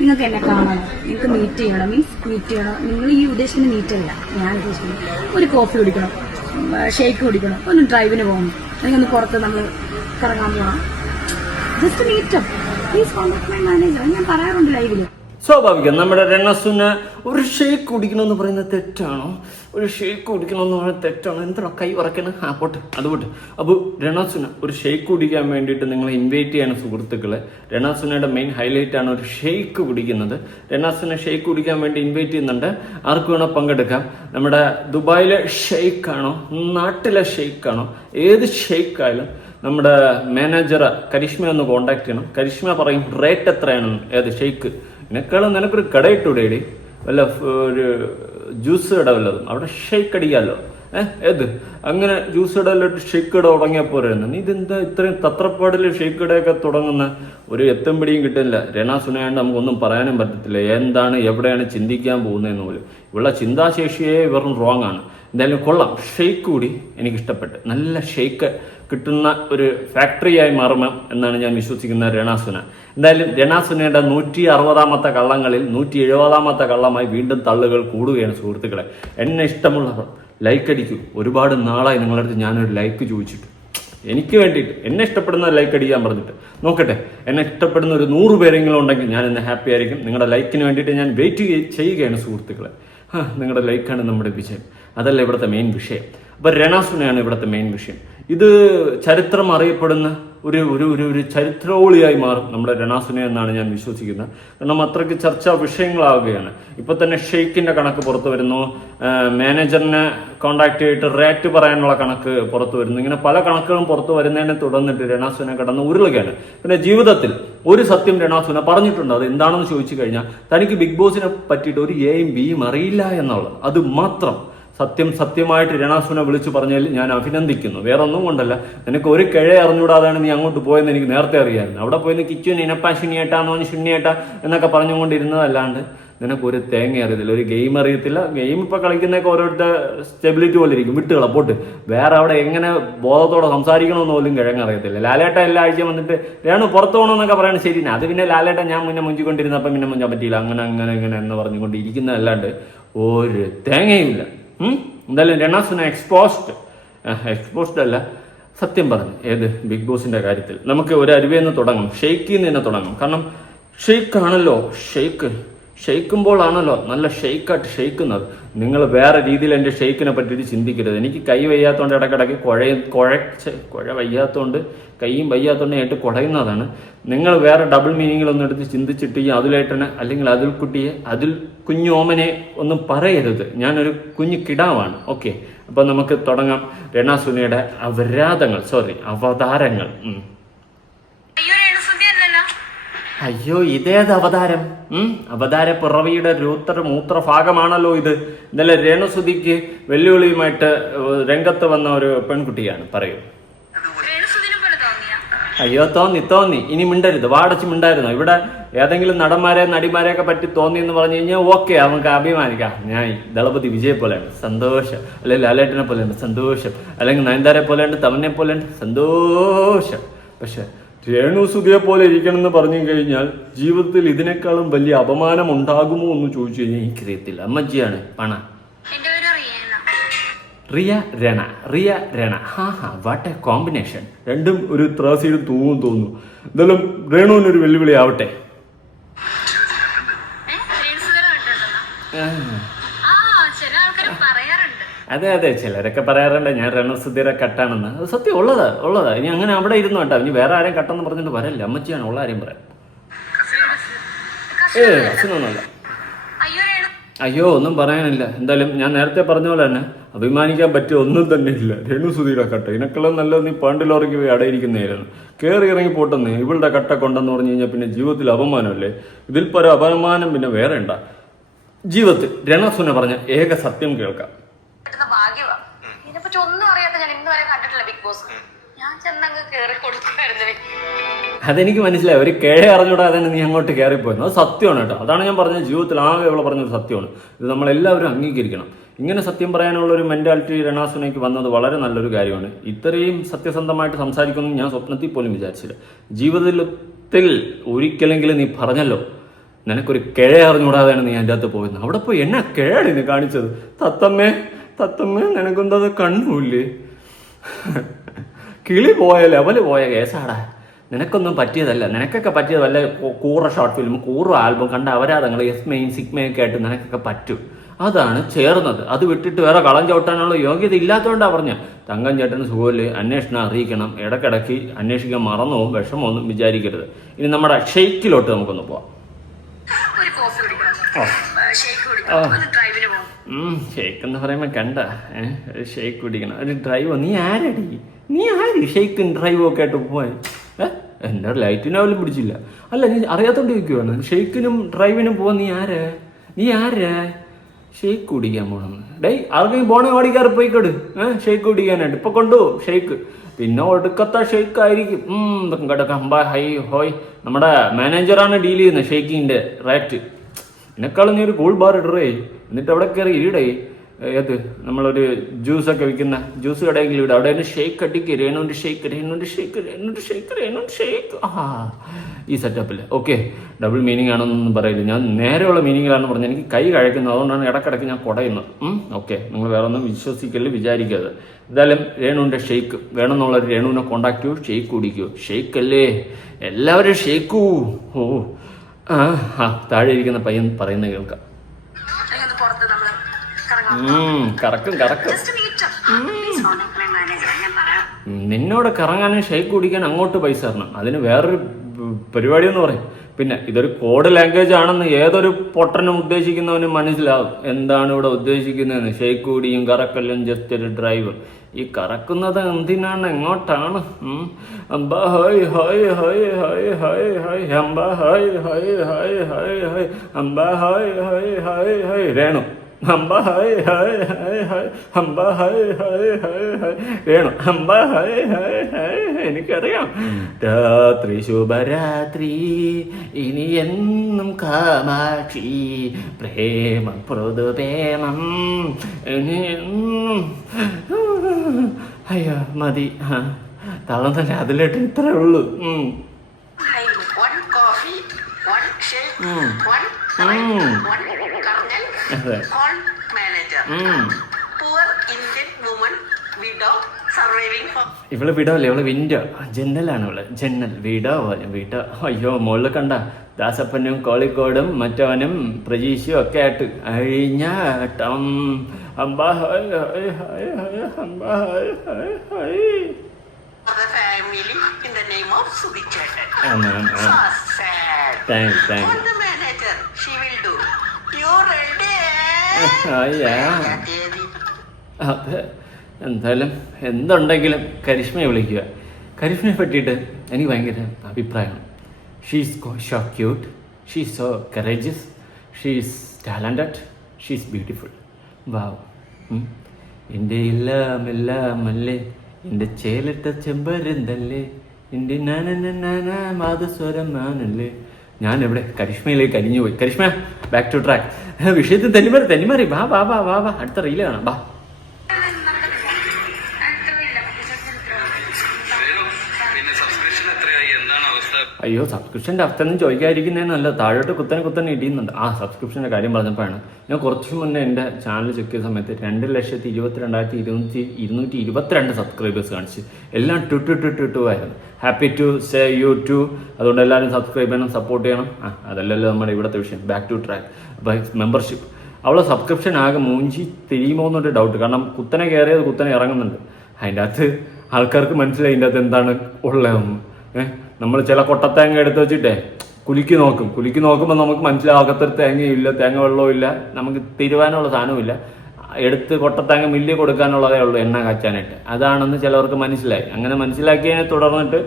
നിങ്ങൾക്ക് എന്നെ കാണണം, നിങ്ങൾക്ക് മീറ്റ് ചെയ്യണം, മീറ്റ് ചെയ്യണം. നിങ്ങൾ ഈ ഉദ്ദേശിക്കുന്ന മീറ്റ് അല്ല ഞാൻ ഉദ്ദേശിക്കുന്നത്. ഒരു കോഫി കുടിക്കണം, ഷേക്ക് കുടിക്കണം, ഒന്ന് ഡ്രൈവിന് പോകണം, അല്ലെങ്കിൽ ഒന്ന് പുറത്ത് നമ്മൾ കറങ്ങാൻ പോകണം. Just meetup. Please contact my manager. ഞാൻ പറയാറുണ്ട് ലൈവില്. സ്വാഭാവികം. നമ്മുടെ രണസുന ഒരു ഷേക്ക് കുടിക്കണമെന്ന് പറയുന്നത് തെറ്റാണോ? ഒരു ഷേക്ക് കുടിക്കണമെന്ന് പറയുന്നത് തെറ്റാണോ? എന്താണോ കൈ ഉറക്കണം? പോട്ടെ, അത് പോട്ടെ. അപ്പോൾ രണസുന ഒരു ഷേക്ക് കുടിക്കാൻ വേണ്ടിയിട്ട് നിങ്ങളെ ഇൻവൈറ്റ് ചെയ്യാണ് സുഹൃത്തുക്കളെ. രണസുനയുടെ മെയിൻ ഹൈലൈറ്റ് ആണ് ഒരു ഷേക്ക് കുടിക്കുന്നത്. രണസുന ഷേക്ക് കുടിക്കാൻ വേണ്ടി ഇൻവൈറ്റ് ചെയ്യുന്നുണ്ട്. ആർക്ക് വേണോ പങ്കെടുക്കാം. നമ്മുടെ ദുബായിലെ ഷെയ്ക്കാണോ, നാട്ടിലെ ഷെയ്ക്കാണോ, ഏത് ഷെയ്ക്കായാലും നമ്മുടെ മാനേജറെ കരിഷ്മ ഒന്ന് കോണ്ടാക്ട് ചെയ്യണം. കരിഷ്മ പറയും റേറ്റ് എത്രയാണെന്ന്. ഏത് ഷെയ്ക്ക് എന്നെക്കാളും നിനക്കൊരു കടയിട്ടുടേടി, വല്ല ഒരു ജ്യൂസ് കട വല്ലതും, അവിടെ ഷെയ്ക്ക് അടിക്കാമല്ലോ. ഏത് അങ്ങനെ ജ്യൂസ് കടയിലോട്ട് ഷെയ്ക്ക് കട തുടങ്ങിയാൽ പോരായിരുന്നു. നീ ഇതെന്താ ഇത്രയും തത്രപ്പാടിൽ ഷെയ്ക്ക് കടയൊക്കെ തുടങ്ങുന്ന? ഒരു എത്തും പിടിയും കിട്ടില്ല. രണസുനയാണ്ട് നമുക്കൊന്നും പറയാനും പറ്റത്തില്ല. എന്താണ് എവിടെയാണ് ചിന്തിക്കാൻ പോകുന്നതെന്ന് പോലും. ഇവളുടെ ചിന്താശേഷിയെ വെറും റോങ് ആണ്. എന്തായാലും കൊള്ളാം. ഷെയ്ക്ക് കൂടി എനിക്കിഷ്ടപ്പെട്ട്. നല്ല ഷെയ്ക്ക് കിട്ടുന്ന ഒരു ഫാക്ടറിയായി മാറും എന്നാണ് ഞാൻ വിശ്വസിക്കുന്ന രണസുന. എന്തായാലും രണസുനയുടെ 160ാമത്തെ കള്ളങ്ങളിൽ 170ാമത്തെ കള്ളമായി വീണ്ടും തള്ളുകൾ കൂടുകയാണ് സുഹൃത്തുക്കളെ. എന്നെ ഇഷ്ടമുള്ളവർ ലൈക്ക് അടിക്കൂ. ഒരുപാട് നാളായി നിങ്ങളുടെ അടുത്ത് ഞാനൊരു ലൈക്ക് ചോദിച്ചിട്ട്, എനിക്ക് വേണ്ടിയിട്ട് എന്നെ ഇഷ്ടപ്പെടുന്ന ലൈക്ക് അടിക്കാൻ പറഞ്ഞിട്ട്. നോക്കട്ടെ, എന്നെ ഇഷ്ടപ്പെടുന്ന ഒരു 100 പേരെങ്കിലും ഉണ്ടെങ്കിൽ ഞാൻ ഇന്ന് ഹാപ്പി ആയിരിക്കും. നിങ്ങളുടെ ലൈക്കിന് വേണ്ടിയിട്ട് ഞാൻ വെയിറ്റ് ചെയ്യുകയാണ് സുഹൃത്തുക്കളെ. നിങ്ങളുടെ ലൈക്കാണ് നമ്മുടെ വിജയം. അതല്ല ഇവിടുത്തെ മെയിൻ വിഷയം. അപ്പോൾ രണസുനയാണ് ഇവിടുത്തെ മെയിൻ വിഷയം. ഇത് ചരിത്രം അറിയപ്പെടുന്ന ഒരു ഒരു ഒരു ഒരു ചരിത്രോളിയായി മാറും നമ്മുടെ രണസുന എന്നാണ് ഞാൻ വിശ്വസിക്കുന്നത്. കാരണം അത്രയ്ക്ക് ചർച്ചാ വിഷയങ്ങളാവുകയാണ്. ഇപ്പൊ തന്നെ ഷെയ്ക്കിന്റെ കണക്ക് പുറത്തു വരുന്നു, മാനേജറിനെ കോണ്ടാക്ട് ചെയ്തിട്ട് റേറ്റ് പറയാനുള്ള കണക്ക് പുറത്തു വരുന്നു. ഇങ്ങനെ പല കണക്കുകളും പുറത്തു വരുന്നതിനെ തുടർന്നിട്ട് രണസുന കടന്ന് ഉരുളുകയാണ്. പിന്നെ ജീവിതത്തിൽ ഒരു സത്യം രണസുന പറഞ്ഞിട്ടുണ്ട്. അത് എന്താണെന്ന് ചോദിച്ചു കഴിഞ്ഞാൽ തനിക്ക് ബിഗ് ബോസിനെ പറ്റിയിട്ട് ഒരു എയും ബിയും അറിയില്ല എന്നുള്ളത്. അത് മാത്രം സത്യമായിട്ട് രണസുന വിളിച്ചു പറഞ്ഞാൽ ഞാൻ അഭിനന്ദിക്കുന്നു. വേറെ ഒന്നും കൊണ്ടല്ല, നിനക്ക് ഒരു കിഴയെ അറിഞ്ഞുകൂടാതാണ് നീ അങ്ങോട്ട് പോയെന്ന് എനിക്ക് നേരത്തെ അറിയാമായിരുന്നു. അവിടെ പോയിന്ന് കിച്ചു നിനപ്പാ ശുണ്ണിയേട്ടാന്ന് ശുണ്ണിയേട്ടാ എന്നൊക്കെ പറഞ്ഞുകൊണ്ടിരുന്നതല്ലാണ്ട് നിനക്കൊരു തേങ്ങ അറിയത്തില്ല, ഒരു ഗെയിം അറിയത്തില്ല. ഗെയിം ഇപ്പൊ കളിക്കുന്നതൊക്കെ ഓരോരുത്തർ സ്റ്റെബിലിറ്റി പോലെ ഇരിക്കും, വിട്ടുകള പോട്ട്. വേറെ അവിടെ എങ്ങനെ ബോധത്തോടെ സംസാരിക്കണമെന്ന് പോലും കിഴങ്ങറിയത്തില്ല. ലാലേട്ട എല്ലാ ആഴ്ചയും വന്നിട്ട് രേണു പുറത്തു പോകണമെന്നൊക്കെ പറയണം. ശരി, അത് പിന്നെ ലാലേട്ട ഞാൻ മുന്നേ മുഞ്ചിക്കൊണ്ടിരുന്നപ്പം പിന്നെ മുഞ്ചാൻ പറ്റിയില്ല, അങ്ങനെ അങ്ങനെ ഇങ്ങനെ എന്ന് പറഞ്ഞുകൊണ്ട് ഇരിക്കുന്നതല്ലാണ്ട് ഒരു തേങ്ങയുമില്ല. എന്തായാലും രണസുന എക്സ്പോസ്ഡ് അല്ല, സത്യം പറഞ്ഞു. ഏത് ബിഗ് ബോസിന്റെ കാര്യത്തിൽ നമുക്ക് ഒരു അരുവേന്ന് തുടങ്ങും, ഷെയ്ക്കിൽ നിന്ന് തന്നെ തുടങ്ങും. കാരണം ഷെയ്ക്കാണല്ലോ ഷെയ്ക്കുമ്പോഴാണല്ലോ നല്ല ഷെയ്ക്കായിട്ട് ഷെയ്ക്കുന്നത്. നിങ്ങൾ വേറെ രീതിയിൽ എൻ്റെ ഷെയ്ക്കിനെ പറ്റിയിട്ട് ചിന്തിക്കരുത്. എനിക്ക് കൈ വയ്യാത്തതുകൊണ്ട് ഇടയ്ക്കിടയ്ക്ക് കുഴ വയ്യാത്തതുകൊണ്ട് കൈയും വയ്യാത്തതുകൊണ്ട് ആയിട്ട് കുടയുന്നതാണ്. നിങ്ങൾ വേറെ ഡബിൾ മീനിങ്ങിലൊന്നും എടുത്ത് ചിന്തിച്ചിട്ട് ഈ അതിലേട്ടനെ അല്ലെങ്കിൽ അതിൽ കുട്ടിയെ അതിൽ കുഞ്ഞോമനെ ഒന്നും പറയരുത്. ഞാനൊരു കുഞ്ഞു കിടാവാണ്. ഓക്കെ, അപ്പം നമുക്ക് തുടങ്ങാം രണസുനയുടെ അവതാരങ്ങൾ. അയ്യോ, ഇതേത് അവതാരം? അവതാര പിറവിയുടെ മൂത്ര ഭാഗമാണല്ലോ ഇത്. ഇന്നലെ രേണുസുതിക്ക് വെല്ലുവിളിയുമായിട്ട് രംഗത്ത് വന്ന ഒരു പെൺകുട്ടിയാണ്. പറയൂ. അയ്യോ, തോന്നി. ഇനി മിണ്ടരുത്, വാടച്ച് മിണ്ടായിരുന്നു. ഇവിടെ ഏതെങ്കിലും നടിമാരെയൊക്കെ പറ്റി തോന്നി എന്ന് പറഞ്ഞു കഴിഞ്ഞാൽ ഓക്കെ, നമുക്ക് അഭിമാനിക്കാം. ഞാൻ ദളപതി വിജയെ പോലെയാണ്, സന്തോഷം. അല്ലെങ്കിൽ ലാലേട്ടനെ പോലെയുണ്ട്, സന്തോഷം. അല്ലെങ്കിൽ നയൻതാരെ പോലെയുണ്ട്, തമന്നെ പോലെയുണ്ട്, സന്തോഷം. പക്ഷെ രേണുസുതിയെ പോലെ ഇരിക്കണം എന്ന് പറഞ്ഞു കഴിഞ്ഞാൽ ജീവിതത്തിൽ ഇതിനേക്കാളും വലിയ അപമാനം ഉണ്ടാകുമോ എന്ന് ചോദിച്ചു കഴിഞ്ഞാൽ എനിക്കറിയത്തില്ല. അമ്മജിയാണ് പണ. റിയ രണ. What A combination. രണ്ടും ഒരു ത്രാസിയുടെ തോന്നുന്നു. എന്തായാലും രേണുവിനൊരു വെല്ലുവിളി ആവട്ടെ. അതെ, ചിലരൊക്കെ പറയാറുണ്ട് ഞാൻ രണസുധീരെ കട്ടാണെന്ന്. അത് സത്യം, ഉള്ളതാ. ഇനി അങ്ങനെ അവിടെ ഇരുന്നു കേട്ടോ. ഇനി വേറെ ആരെയും കട്ടെന്ന് പറഞ്ഞിട്ട് വരല്ല. അമ്മച്ചിയാണ് ഉള്ള ആരെയും പറയാം. അച്ഛനൊന്നുമല്ല. അയ്യോ, ഒന്നും പറയാനില്ല. എന്തായാലും ഞാൻ നേരത്തെ പറഞ്ഞ പോലെ തന്നെ അഭിമാനിക്കാൻ പറ്റിയ ഒന്നും തന്നെ ഇല്ല. രേണുസുധീരെ കട്ട ഇതിനേക്കാളും നല്ലത് നീ പാണ്ടിലോറയ്ക്ക് പോയി അടയിരിക്കുന്നതായിരുന്നു. കയറി ഇറങ്ങി പോട്ടെന്ന്. ഇവളുടെ കട്ട കൊണ്ടെന്ന് പറഞ്ഞു കഴിഞ്ഞാൽ പിന്നെ ജീവിതത്തിൽ അപമാനമല്ലേ. ഇതിൽ പല അപമാനം പിന്നെ വേറെ ഉണ്ടാ ജീവിതത്തിൽ. രണസുന പറഞ്ഞ ഏക സത്യം കേൾക്കാം. ഒന്നും അറിയാത്ത ഞാൻ ഇന്ന് വരെ കണ്ടിട്ടില്ല ബിഗ് ബോസ്. ഞാൻ ചെന്നങ്ങ് കേറി കൊടുക്കുമായിരുന്നു. അതെനിക്ക് മനസ്സിലായി. ഒരു കിഴ അറിഞ്ഞൂടാ അതാണ് നീ അങ്ങോട്ട് കയറിപ്പോയിരുന്നു. അത് സത്യമാണ് കേട്ടോ. അതാണ് ഞാൻ പറഞ്ഞത്, ജീവിതത്തിൽ ആകെ ഇവിടെ പറഞ്ഞൊരു സത്യമാണ്. ഇത് നമ്മളെല്ലാവരും അംഗീകരിക്കണം. ഇങ്ങനെ സത്യം പറയാനുള്ള ഒരു മെന്റാലിറ്റി രണസുനയ്ക്ക് വന്നത് വളരെ നല്ലൊരു കാര്യമാണ്. ഇത്രയും സത്യസന്ധമായിട്ട് സംസാരിക്കുമെന്ന് ഞാൻ സ്വപ്നത്തിൽ പോലും വിചാരിച്ചില്ല. ജീവിതത്തിൽ ഒരിക്കലെങ്കിലും നീ പറഞ്ഞല്ലോ നിനക്കൊരു കിഴ അറിഞ്ഞുകൂടാതെയാണ് നീ എൻ്റെ അകത്ത് പോയത്. അവിടെ പോയി എന്നാ കിഴാണ് നീ കാണിച്ചത്? തത്തമ്മേ നിനക്കെന്താ കണ്ണൂല്ലേ? കിളി പോയ ലെവല് പോയ കേസാടാ. നിനക്കൊന്നും പറ്റിയതല്ല. നിനക്കൊക്കെ പറ്റിയത് വല്ല കൂറ ഷോർട്ട് ഫിലിം, കൂറ ആൽബം കണ്ട അവരാധങ്ങൾ എസ്മയും സിഗ്മയൊക്കെ ആയിട്ട് നിനക്കൊക്കെ പറ്റും. അതാണ് ചേർന്നത്. അത് വിട്ടിട്ട് വേറെ കളം ചവിട്ടാനുള്ള യോഗ്യത ഇല്ലാത്തതുകൊണ്ടാണ് പറഞ്ഞ തങ്കം ചേട്ടന് സുഖമില്ല, അന്വേഷണം അറിയിക്കണം. ഇടയ്ക്കിടയ്ക്ക് അന്വേഷിക്കാൻ മറന്നു പോകും, വിഷമമൊന്നും വിചാരിക്കരുത്. ഇനി നമ്മുടെ ഷെയ്ക്കിലോട്ട് നമുക്കൊന്ന് പോവാം. ഷെയ്ക്ക് എന്ന് പറയുമ്പോ കണ്ട ഒരു ഷെയ്ക്ക് കുടിക്കണം, ഒരു ഡ്രൈവോ. നീ ആരടി? നീ ആര് ഷെയ്ക്കും ഡ്രൈവും ഒക്കെ ആയിട്ട് പോയി? എൻ്റെ ലൈറ്റിന് പോലും പിടിച്ചില്ല. അല്ല, നീ അറിയാത്തോണ്ട് ചോദിക്കുവാണ്. ഷെയ്ക്കിനും ഡ്രൈവിനും പോവാൻ നീ ആരാ ഷെയ്ക്ക് കുടിക്കാൻ പോണെന്ന്? ഡേയ്, ആർക്കെങ്കിലും പോണേ ഓടിക്കാറ് പോയിക്കോട് ഷെയ്ക്ക് കുടിക്കാനായിട്ട്. ഇപ്പൊ കൊണ്ടുപോകും ഷെയ്ക്ക്. പിന്നെ ഒടുക്കത്തെ ഷെയ്ക്ക് ആയിരിക്കും. കേട്ടോ ഹൈ ഹോയ്. നമ്മുടെ മാനേജറാണ് ഡീൽ ചെയ്യുന്നത് ഷെയ്ക്കിന്റെ റേറ്റ്. എന്നെക്കാളും നീ ഒരു കൂൾ ബാർ ഇടറേ, എന്നിട്ട് അവിടെ കയറി ഇരിടേ. ഏത് നമ്മളൊരു ജ്യൂസൊക്കെ വിൽക്കുന്ന ജ്യൂസ് കടയെങ്കിലും ഇവിടെ അവിടെ ഷെയ്ക്ക് അടിക്കുക. രേണുവിൻ്റെ ഷെയ്ക്ക് ഈ സെറ്റപ്പിൽ. ഓക്കെ, ഡബിൾ മീനിങ് ആണെന്നൊന്നും പറയില്ല. ഞാൻ നേരെയുള്ള മീനിങ്ങിലാണ് പറഞ്ഞത്. എനിക്ക് കൈ കഴിക്കുന്നത്, അതുകൊണ്ടാണ് ഇടക്കിടയ്ക്ക് ഞാൻ കുടയുന്നത്. ഓക്കെ, നിങ്ങൾ വേറെ ഒന്നും വിശ്വസിക്കല് വിചാരിക്കരുത്. എന്തായാലും രേണുവിൻ്റെ ഷെയ്ക്ക് വേണമെന്നുള്ളൊരു രേണുവിനെ കോണ്ടാക്ട് ചെയ്യൂ, ഷെയ്ക്ക് കുടിക്കൂ. ഷെയ്ക്ക് അല്ലേ എല്ലാവരും ഷെയ്ക്കൂ. താഴെ ഇരിക്കുന്ന പയ്യൻ പറയുന്നത് കേൾക്കാം. കറക്കും. നിന്നോട് കറങ്ങാനും ഷെയ്ക്ക് കുടിക്കാൻ അങ്ങോട്ട് പൈസ തരണം. അതിന് വേറൊരു പരിപാടി എന്ന് പറയും. പിന്നെ ഇതൊരു കോഡ് ലാംഗ്വേജ് ആണെന്ന് ഏതൊരു പൊട്ടനും ഉദ്ദേശിക്കുന്നവനും മനസ്സിലാവും എന്താണ് ഇവിടെ ഉദ്ദേശിക്കുന്നതെന്ന്. ഷെയ്ക്ക് കുടിയും കറക്കല്ലും ജസ്റ്റ് ഒരു ഡ്രൈവ്. ഈ കറക്കുന്നത് എന്തിനാണ്, എങ്ങോട്ടാണ്? അമ്പ ഹോയ് ഹോയ് ഹോയ് ഹോയ് ഹോയ് ഹോയ് അമ്പ ഹോയ് ഹോയ് ഹോയ് ഹോയ് ഹോയ് അമ്പ ഹോയ് ഹോയ് ഹോയ് ഹോയ് രേണു അമ്പ ഹോയ് ഹോയ് ഹോയ് ഹോയ് അമ്പ ഹോയ് ഹോയ് ഹോയ് ഹോയ് രേണു അമ്പ ഹോയ് ഹോയ് ഹോയ്. എനിക്കറിയാം. രാത്രി ശുഭരാത്രി ഇനി എന്നും കാമാക്ഷി പ്രേമം പ്രേമം ഇനി എന്നും. അയ്യോ മതി. തളം തന്നെ അതിലിട്ട് ഇത്രേ ഉള്ളൂ. ഇവള് വിടോല്ലേ, ഇവള് വിൻഡോ ജനലാണ്. ഇവള് ജനൽ വിടോ വിടോ. അയ്യോ മുകളിൽ കണ്ട ദാസപ്പനും കോളിക്കോടും മറ്റവനും പ്രജീഷും ഒക്കെ ആയിട്ട് അഴിഞ്ഞാട്ടം. അമ്പാ ഹോയ് ഹോയ് ഹോയ് ഹോയ് അമ്പാ ഹോയ് ഹോയ് ഹോയ്. അതെ, എന്തായാലും എന്തുണ്ടെങ്കിലും കരിഷ്മയെ വിളിക്കുക. കരിഷ്മയെ പറ്റിയിട്ട് എനിക്ക് ഭയങ്കര അഭിപ്രായമാണ്. She's so cute, she's so courageous, she's talented, she's beautiful. Wow. എൻ്റെ എല്ലാം അല്ലേ, എൻ്റെ ചേലിട്ട ചെമ്പരുന്തല്ലേ, എൻ്റെ മാതസ്വരം മാനല്ലേ. ഞാൻ എവിടെ കരിഷ്മയിലേക്ക് അരിഞ്ഞു പോയി. Karishma, back to track. വിഷയത്തിൽ തെന്നിമാറി. വാ വാ വാ വാ വാ അടുത്ത റീല് കാണാം. വാ. അയ്യോ, സബ്സ്ക്രിപ്ഷൻ്റെ അവസ്ഥയൊന്നും ചോദിക്കാതിരിക്കുന്നതിനല്ല, താഴോട്ട് കുത്തനെ ഇടിയുന്നുണ്ട്. സബ്സ്ക്രിപ്ഷൻ്റെ കാര്യം പറഞ്ഞപ്പോഴാണ് ഞാൻ കുറച്ച് മുന്നേ എൻ്റെ ചാനൽ ചെക്ക് ചെയ്ത സമയത്ത് 2,22,222 സബ്സ്ക്രൈബേഴ്സ് കാണിച്ച്. എല്ലാം ടു ആയിരുന്നു. Happy to say you too. അതുകൊണ്ട് എല്ലാവരും സബ്സ്ക്രൈബ് ചെയ്യണം, സപ്പോർട്ട് ചെയ്യണം. അതല്ലല്ലോ നമ്മുടെ ഇവിടുത്തെ വിഷയം. Back to track membership. അവളെ സബ്സ്ക്രിപ്ഷൻ ആകെ മൂഞ്ചി തിരിയുമോ എന്നൊരു ഡൗട്ട്. കാരണം കുത്തനെ കയറിയത് കുത്തനെ ഇറങ്ങുന്നുണ്ട്. അതിൻ്റെ അകത്ത് ആൾക്കാർക്ക് മനസ്സിലായി ഇതിൻ്റെ അകത്ത് എന്താണ് ഉള്ളതെന്ന്. നമ്മൾ ചില കൊട്ടത്തേങ്ങ എടുത്ത് വെച്ചിട്ടേ കുലുക്കി നോക്കുമ്പോൾ നമുക്ക് മനസ്സിലാകത്തൊരു തേങ്ങയില്ല, തേങ്ങ വെള്ളവും ഇല്ല, നമുക്ക് തിരുവാനുള്ള സാധനവും എടുത്ത് കൊട്ടത്തേങ്ങ മില്ലി കൊടുക്കാനുള്ളതേ ഉള്ളൂ എണ്ണ കാച്ചാനായിട്ട്. അതാണെന്ന് ചിലവർക്ക് മനസ്സിലായി. അങ്ങനെ മനസ്സിലാക്കിയതിനെ തുടർന്നിട്ട്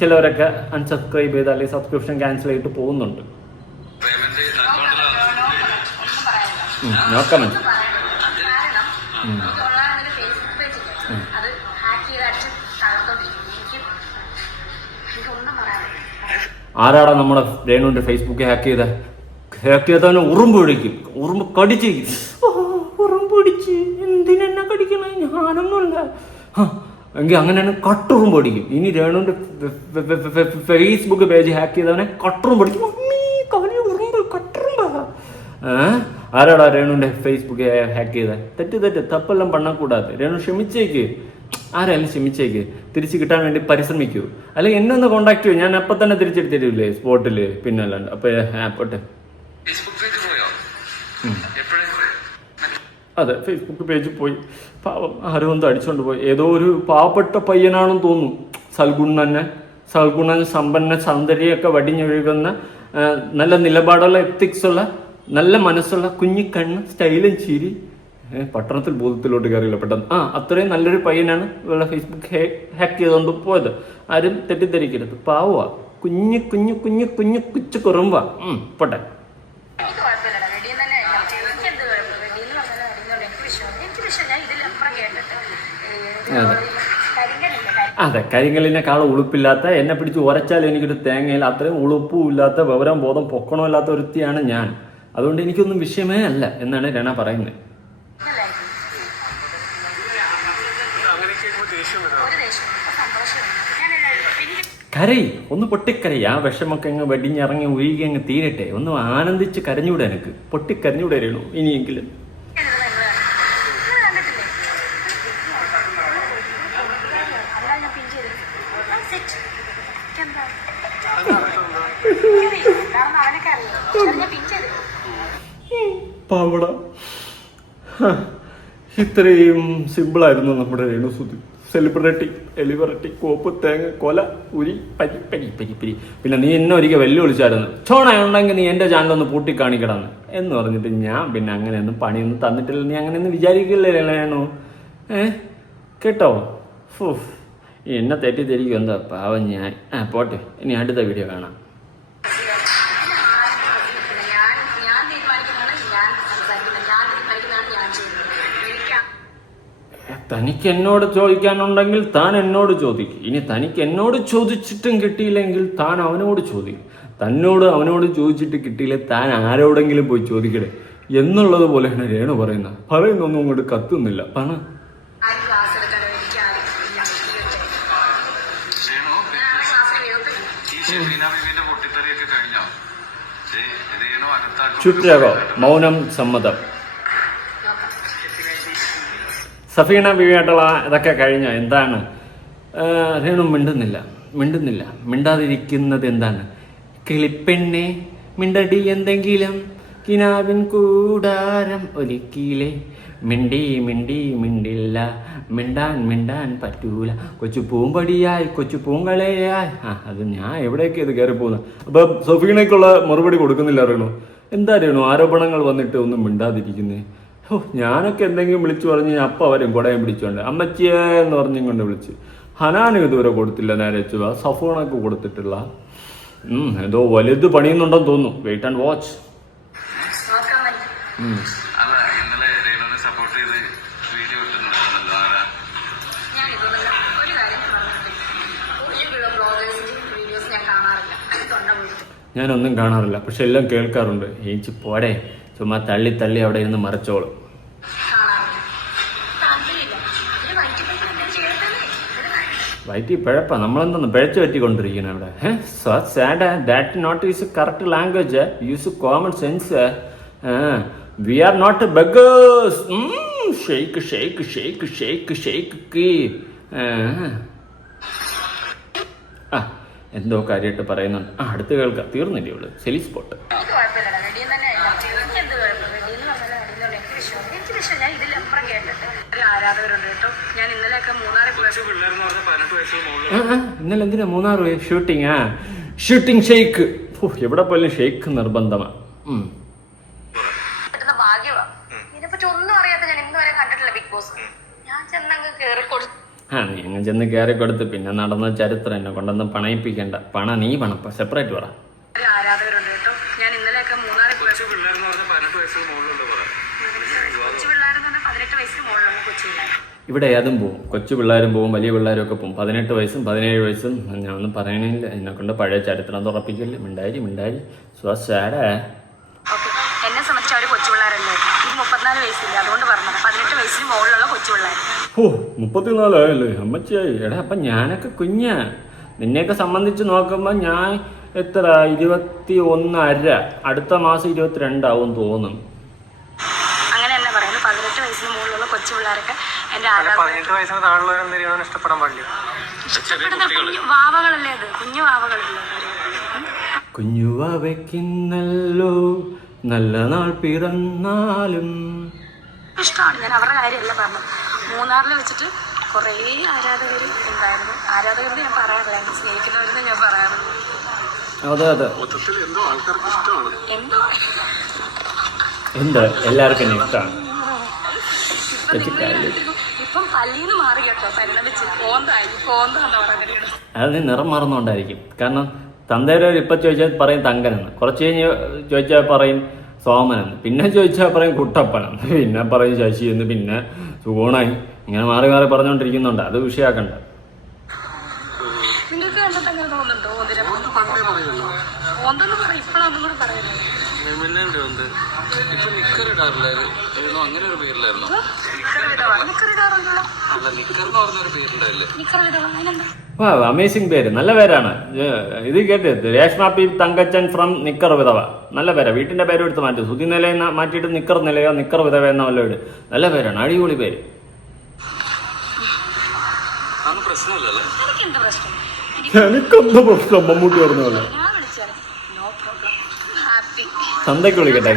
ചിലവരൊക്കെ അൺസബ്സ്ക്രൈബ് ചെയ്ത് അല്ലെങ്കിൽ സബ്സ്ക്രിപ്ഷൻ ക്യാൻസൽ ചെയ്തിട്ട് പോകുന്നുണ്ട്. നോക്കാം. ആരാടാ നമ്മുടെ രേണുവിന്റെ ഫേസ്ബുക്ക് ഹാക്ക് ചെയ്തവനെ ഉറുമ്പ് പിടിക്കും, ഉറുമ്പ് കടിച്ചിരിക്കും. ഉറുമ്പ് പിടിച്ച് എന്തിനെന്നെ കടിക്കണ, ഞാനൊന്നുമില്ല. എങ്കിൽ അങ്ങനെയാണ് കട്ടുറുമ്പ് പിടിക്കും. ഇനി രേണുവിന്റെ ഫേസ്ബുക്ക് പേജ് ഹാക്ക് ചെയ്തവനെ കട്ടുറുമ്പ് പിടിക്കും. ഉറുമ്പ് ആരാടാ രേണുവിന്റെ ഫേസ്ബുക്ക് ഹാക്ക് ചെയ്ത? തെറ്റ് തപ്പെല്ലാം പണ്ണക്കൂടാതെ. രേണു ക്ഷമിച്ചേക്ക്, ആരായാലും ക്ഷമിച്ചേക്ക്. തിരിച്ചു കിട്ടാൻ വേണ്ടി പരിശ്രമിക്കൂ. അല്ലെങ്കിൽ എന്നെ ഒന്ന് കോണ്ടാക്ട് ചെയ്യൂ, ഞാൻ അപ്പം തന്നെ തിരിച്ചെടുത്ത് തരൂല്ലേ സ്പോട്ടില്. പിന്നെ അല്ലാണ്ട് അപ്പൊ പോട്ടെ. അതെ, ഫേസ്ബുക്ക് പേജിൽ പോയി. പാവം ആരും ഒന്ന് അടിച്ചോണ്ട് പോയി. ഏതോ ഒരു പാവപ്പെട്ട പയ്യനാണെന്ന് തോന്നുന്നു. സൽഗുണൻ സമ്പന്ന സൗന്ദര്യമൊക്കെ വടിഞ്ഞൊഴുകുന്ന നല്ല നിലപാടുള്ള എത്തിക്സ് ഉള്ള നല്ല മനസ്സുള്ള കുഞ്ഞിക്കണ്ണ് സ്റ്റൈലും ചിരി. പട്ടണത്തിൽ ബോധത്തിലോട്ട് കയറിയില്ല പെട്ടെന്ന്. അത്രയും നല്ലൊരു പയ്യനാണ് ഇവളുടെ ഫേസ്ബുക്ക് ഹാക്ക് ചെയ്തുകൊണ്ട് പോയത്. ആരും തെറ്റിദ്ധരിക്കരുത്. പാവുക കുഞ്ഞു കുഞ്ഞു കുഞ്ഞു കുഞ്ഞു കുച്ചു കുറുമ്പ. പോട്ടെ. എനിക്ക് കുഴപ്പമില്ലടാ, വെടിയിൽ തന്നെ എനിക്ക് എന്ത് കുഴപ്പം? വെടിയിൽ അങ്ങനെ അടിഞ്ഞോണ്ട് എനിക്ക് വിഷയം ഞാൻ ഇതിലപ്പുറം കേട്ടിട്ട് അതെ, കരിങ്കലിനേക്കാൾ ഉളുപ്പില്ലാത്ത, എന്നെ പിടിച്ച് ഉരച്ചാൽ എനിക്കൊരു തേങ്ങയില്ല, അത്രയും ഉളുപ്പും ഇല്ലാത്ത വിവരം ബോധം പൊക്കണമില്ലാത്ത ഒരുത്തിയാണ് ഞാൻ. അതുകൊണ്ട് എനിക്കൊന്നും വിഷയമേ അല്ല എന്നാണ് രണ പറയുന്നത്. കരയി, ഒന്ന് പൊട്ടിക്കരയി. ആ വിഷമൊക്കെ അങ്ങ് വെടിഞ്ഞിറങ്ങി ഉരുകി അങ്ങ് തീരട്ടെ. ഒന്ന് ആനന്ദിച്ച് കരഞ്ഞൂടെ എനിക്ക്? പൊട്ടിക്കരഞ്ഞൂടെ രേണു ഇനിയെങ്കിലും? പാവട, ഇത്രയും സിമ്പിളായിരുന്നു നമ്മുടെ രേണുസുതി. സെലിബ്രിറ്റി, എലിബറിറ്റി, കോപ്പ്, തേങ്ങ, കൊല, ഉരി, പരി പരി പരി പരി. പിന്നെ നീ എന്നെ ഒരിക്കൽ വെല്ലുവിളിച്ചായിരുന്നു, ചോണ ഉണ്ടെങ്കിൽ നീ എൻ്റെ ചാനലൊന്ന് പൂട്ടിക്കാണിക്കണമെന്ന് എന്ന് പറഞ്ഞിട്ട് ഞാൻ പിന്നെ അങ്ങനെയൊന്നും പണിയൊന്നും തന്നിട്ടില്ല. നീ അങ്ങനെയൊന്നും വിചാരിക്കില്ലേ രേണു? കേട്ടോ? എന്നെ തെറ്റിദ്ധരിക്കും എന്താ പാവം ഞാൻ. പോട്ടെ, ഇനി അടുത്ത വീഡിയോ കാണാം. തനിക്ക് എന്നോട് ചോദിക്കാനുണ്ടെങ്കിൽ താൻ എന്നോട് ചോദിക്കും. ഇനി തനിക്ക് എന്നോട് ചോദിച്ചിട്ടും കിട്ടിയില്ലെങ്കിൽ താൻ അവനോട് ചോദിക്കും. തന്നോട് അവനോട് ചോദിച്ചിട്ട് കിട്ടിയില്ലേ താൻ ആരോടെങ്കിലും പോയി ചോദിക്കണേ എന്നുള്ളത് പോലെയാണ് രേണു പറയുന്നൊന്നും അങ്ങോട്ട് കത്തുന്നില്ല. പണ ചുറ്റാകോ? മൗനം സമ്മതം. സഫീന ബീവിയായിട്ടുള്ള ഇതൊക്കെ കഴിഞ്ഞോ? എന്താണ് രേണു മിണ്ടുന്നില്ല. മിണ്ടാതിരിക്കുന്നത് എന്താണ്? കിളിപ്പെണ്ണെ മിണ്ടടി എന്തെങ്കിലും, കിനാവിൻ കൂടാരം ഒലിക്കീലേ. മിണ്ടില്ല, മിണ്ടാൻ പറ്റൂല. കൊച്ചു പൂമ്പടിയായി, കൊച്ചു പൂങ്കളയായി. അത് ഞാൻ എവിടേക്ക് ഇത് കയറി പോകുന്നത്? അപ്പൊ സഫീനയ്ക്കുള്ള മറുപടി കൊടുക്കുന്നില്ല രേണു. എന്താ രേണു ആരോപണങ്ങൾ വന്നിട്ട് ഒന്നും മിണ്ടാതിരിക്കുന്നേ? ഞാനൊക്കെ എന്തെങ്കിലും വിളിച്ചു പറഞ്ഞ് അപ്പം അവരും കുടയും പിടിച്ചോണ്ട് അമ്മച്ചിയെ എന്ന് പറഞ്ഞും കൊണ്ട് വിളിച്ച്. ഹനാനും ഇതുവരെ കൊടുത്തില്ല, നേരെ ചുവ സഫോണൊക്കെ കൊടുത്തിട്ടില്ല. ഏതോ വലുത് പണിയുന്നുണ്ടെന്ന് തോന്നുന്നു. Wait and watch. ഞാനൊന്നും കാണാറില്ല, പക്ഷെ എല്ലാം കേൾക്കാറുണ്ട്. ഏച്ചി പോടെ, ചുമ്മാ തള്ളി അവിടെ ഇരുന്ന് മറച്ചോളും. വയറ്റി പിഴപ്പ, നമ്മളെന്തൊന്ന് പിഴച്ചു പറ്റിക്കൊണ്ടിരിക്കണം അവിടെ. So sad. That not is correct language. Use common sense. We are not beggars. Shake shake shake shake shake. എന്തോ കാര്യമായിട്ട് പറയുന്നുണ്ട്. അടുത്ത് കേൾക്കാം. തീർന്നില്ലേ ഉള്ളു സെലി സ്പോട്ട്. ഇന്നലെ എന്തിനാ മൂന്നാർ പോയി? Shooting shake. എവിടെ പോലും ഷെയ്ക്ക് നിർബന്ധമാണ്. നീ അങ്ങ് ചെന്ന് കയറി കൊടുത്ത് പിന്നെ നടന്ന ചരിത്രം എന്നെ കൊണ്ടൊന്നും പണയിപ്പിക്കണ്ട. നീ പണപ്പ സെപ്പറേറ്റ് പറ. ഇവിടെ ഏതും പോവും, കൊച്ചു പിള്ളേരും പോവും, വലിയ പിള്ളേരും ഒക്കെ പോവും. 18 വയസ്സും 17 വയസ്സും ഞാനൊന്നും പറയണില്ല. എന്നെ കൊണ്ട് പഴയ ചരിത്രം തുറപ്പിക്കില്ല. മിണ്ടായി സാഡാ. എന്നെ സംബന്ധിച്ച് അവര് കൊച്ചു പിള്ളേരല്ലേ? 34 വയസ്സില്ല, അതുകൊണ്ട് പറഞ്ഞത് 18 വയസ്സിന് മുകളിലുള്ള കൊച്ചു പിള്ളേർ. 34 ആയല്ലേ അമ്മച്ചിയായി. എടാ, അപ്പം ഞാനൊക്കെ കുഞ്ഞാ. നിന്നെയൊക്കെ സംബന്ധിച്ച് നോക്കുമ്പോൾ ഞാൻ എത്ര 21.5, അടുത്ത മാസം 22 ആവും തോന്നും. അങ്ങനെ തന്നെ പറയുന്നു. 18 വയസ്സിന് മുകളിലുള്ള കൊച്ചു പിള്ളേരൊക്കെ എന്റെ 18 വയസ്സിന് താഴെയുള്ളവരെന്തെങ്കിലും ഇഷ്ടപ്പെടാൻ പാടില്ല. ഇഷ്ടപ്പെടുന്ന കുഞ്ഞു വാവകളല്ലേ അത്, കുഞ്ഞു വാവകളല്ലേ. കുഞ്ഞുവാവയ്ക്കിന്നല്ലോ നല്ല നാൾ പിറന്നാലും. ഇഷ്ടമാണ്. ഞാൻ അവരുടെ കാര്യമല്ല പറഞ്ഞത്. മൂന്നാറിൽ വെച്ചിട്ട് കുറേ ആരാധകർ ഉണ്ടായിരുന്നു. ആരാധകരെന്ന് ഞാൻ പറയാറില്ല, എന്നെ സ്നേഹിക്കുന്നവരെന്ന് ഞാൻ പറയാറുള്ളൂ. അതെ എന്തോ എന്താ എല്ലാവർക്കും ഇഷ്ടമാണ്. ഇപ്പം പല്ലിന്ന് മാറി കേട്ടോ, പരിണമിച്ച് കോന്താന്ന് പറയുന്നത്. അത് നീ നിറം മാറുന്നോണ്ടായിരിക്കും. കാരണം തന്തേരവർ ഇപ്പം ചോദിച്ചാൽ പറയും തങ്കനെന്ന്, കുറച്ച് കഴിഞ്ഞ് ചോദിച്ചാൽ പറയും സോമനെന്ന്, പിന്നെ ചോദിച്ചാൽ പറയും കുട്ടപ്പനെന്ന്, പിന്നെ പറയും ശശി എന്ന്, പിന്നെ സൂണായി, ഇങ്ങനെ മാറി മാറി പറഞ്ഞുകൊണ്ടിരിക്കുന്നുണ്ട്. അത് വിഷയമാക്കണ്ട. നിങ്ങൾക്ക് കണ്ടിട്ട് അങ്ങനെ തോന്നുന്നുണ്ടോ? ഓന്തെന്ന് പറയും, ഇപ്പോഴൊന്നും കൂടി പറയുന്നത്. അമേസിംഗ് പേര്, നല്ല പേരാണ്. ഇത് കേട്ട് രേഷ്മ പി തങ്കച്ചൻ ഫ്രം നിക്കർ വിധവ, നല്ല പേരാ. വീട്ടിന്റെ പേര് എടുത്ത് മാറ്റും, സുധി നിലയെന്ന് മാറ്റിയിട്ട് നിക്കർ നിലയോ നിക്കർ വിധവ എന്ന വല്ല വീട്. നല്ല പേരാണ്, അടിപൊളി പേര്. എനിക്കെന്താ പ്രശ്നം? മമ്മൂട്ടി പറഞ്ഞല്ലോ. തന്തയ്ക്ക് വിളിക്കട്ടെ.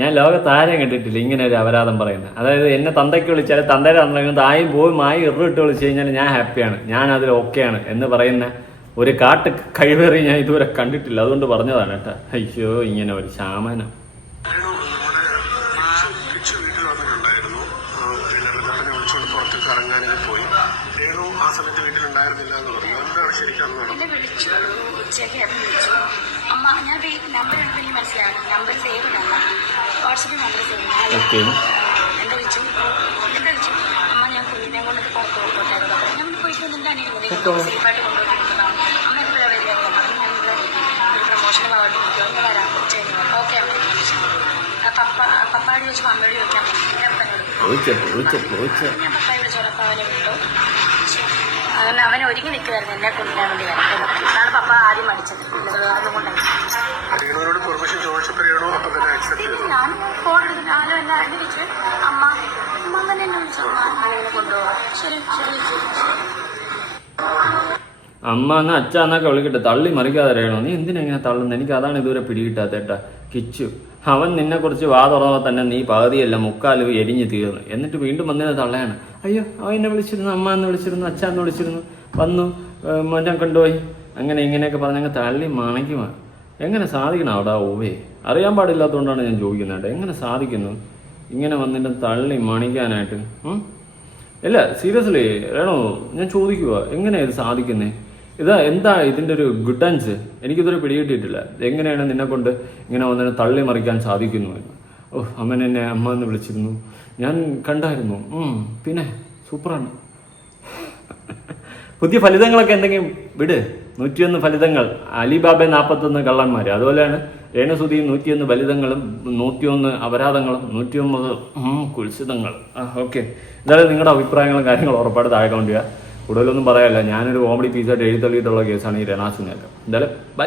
ഞാൻ ലോകത്താരം കണ്ടിട്ടില്ല ഇങ്ങനെ ഒരു അപരാധം പറയുന്നത്. അതായത് എന്നെ തന്തയ്ക്ക് വിളിച്ചാൽ തന്തയുടെ തന്തയ്ക്ക് തായും പോയി മായി ഇട്ട് വിളിച്ചു കഴിഞ്ഞാൽ ഞാൻ ഹാപ്പിയാണ്, ഞാൻ അതിൽ ഓക്കെയാണ് എന്ന് പറയുന്ന ഒരു കാട്ട് കഴിവേറി ഞാൻ ഇതുവരെ കണ്ടിട്ടില്ല. അതുകൊണ്ട് പറഞ്ഞതാണ് കേട്ടോ. അയ്യോ, ഇങ്ങനെ ഒരു ശാമനം. അമ്മ ഞാൻ നമ്പർ എനിക്ക് മനസ്സിലാകും, നമ്പർ സേവ് ഇടല്ല, വാട്സപ്പിൽ നമ്പർ സേവ്. എന്താ വിളിച്ചു അമ്മ, ഞാൻ കുഞ്ഞിനെ കൊണ്ട് പുറത്ത് പോയിക്കോട്ടായിരുന്നു. ഞാൻ പോയിട്ട് എന്താ സേഫായിട്ട് കൊണ്ടുപോയിക്കൊണ്ടിരുന്നതാണ്. അമ്മ എപ്പോഴാണ് വരിക? ഞാനിവിടെ ഒരു പ്രമോഷന് പോകാണ്ടിരിക്കുമോ, ഒന്ന് വരാം കുറച്ച് കഴിഞ്ഞാൽ. ഓക്കെ അമ്മ. പപ്പാടി ചോദിച്ചപ്പോൾ അമ്മയോട് ചോദിക്കാം. ഞാൻ പപ്പായെ വിളിച്ചോടൊപ്പം അവനെ വിട്ടു. അങ്ങനെ അവൻ ഒരുങ്ങി നിൽക്കുമായിരുന്നു എന്നെ കൊണ്ടുവരാൻ വേണ്ടി വരാം. അതാണ് പപ്പ ആദ്യം മടിച്ചത്. അതുകൊണ്ടാണ് ഞാൻ ഫോൺ എടുത്ത് ഞാനും എല്ലാവരും വിളിച്ചു. അമ്മ അങ്ങനെ എന്നെ വിളിച്ചു. അമ്മ അങ്ങനെ കൊണ്ടുപോകാം. ശരി ശരി. അമ്മ എന്നാ അച്ഛ എന്നൊക്കെ വിളിക്കട്ടെ, തള്ളി മറിക്കാതെ അറിയണോ? നീ എന്തിനാ ഇങ്ങനെ തള്ളുന്നത്? എനിക്ക് അതാണ് ഇതുവരെ പിടികിട്ടാത്തേട്ടാ. കിച്ചു, അവൻ നിന്നെ കുറിച്ച് വാ തുറന്നപ്പോൾ തന്നെ നീ പകുതിയല്ല മുക്കാലും എരിഞ്ഞ് തീർന്നു. എന്നിട്ട് വീണ്ടും വന്നതിനെ തള്ളയാണ്. അയ്യോ, അവൻ എന്നെ വിളിച്ചിരുന്നു, അമ്മ എന്ന് വിളിച്ചിരുന്നു, അച്ഛ എന്ന് വിളിച്ചിരുന്നു, വന്നു മറ്റം കൊണ്ടുപോയി, അങ്ങനെ ഇങ്ങനെയൊക്കെ പറഞ്ഞങ്ങ് തള്ളി മണിക്കുമാ. എങ്ങനെ സാധിക്കണം അവിടെ? ഓവേ, അറിയാൻ പാടില്ലാത്തതുകൊണ്ടാണ് ഞാൻ ചോദിക്കുന്നത് കേട്ടോ. എങ്ങനെ സാധിക്കുന്നു ഇങ്ങനെ വന്നിട്ട് തള്ളി മണിക്കാനായിട്ട്? ഇല്ല, സീരിയസ്ലി വേണോ, ഞാൻ ചോദിക്കുക, എങ്ങനെയാണ് ഇത് സാധിക്കുന്നത്? എന്താ ഇതിൻ്റെ ഒരു ഗുഡൻസ്? എനിക്കിതൊരു പിടികിട്ടിയിട്ടില്ല. എങ്ങനെയാണ് നിന്നെ കൊണ്ട് ഇങ്ങനെ വന്നിട്ട് തള്ളി മറിക്കാൻ സാധിക്കുന്നു എന്ന്. അമ്മൻ എന്നെ അമ്മ എന്ന് വിളിച്ചിരുന്നു, ഞാൻ കണ്ടായിരുന്നു. പിന്നെ സൂപ്പറാണ്. പുതിയ ഫലിതങ്ങളൊക്കെ എന്തെങ്കിലും വിട്. 101 ഫലിതങ്ങൾ, അലിബാബ 41 കള്ളന്മാർ. അതുപോലെയാണ് രേണുസുതിയും 101 ഫലിതങ്ങളും 101 അപരാധങ്ങളും 109 കുൽസിതങ്ങൾ. ഓക്കെ, ഇതായാലും നിങ്ങളുടെ അഭിപ്രായങ്ങളും കാര്യങ്ങളും ഉറപ്പായിട്ട് താഴെ കമന്റ് ചെയ്യുക. കൂടുതലൊന്നും പറയാനില്ല, ഞാനൊരു കോമഡി പീസായിട്ട് എഴുതി തള്ളിയിട്ടുള്ള കേസാണ് ഈ രണാസുനൊക്കെ. എന്തായാലും ബൈ.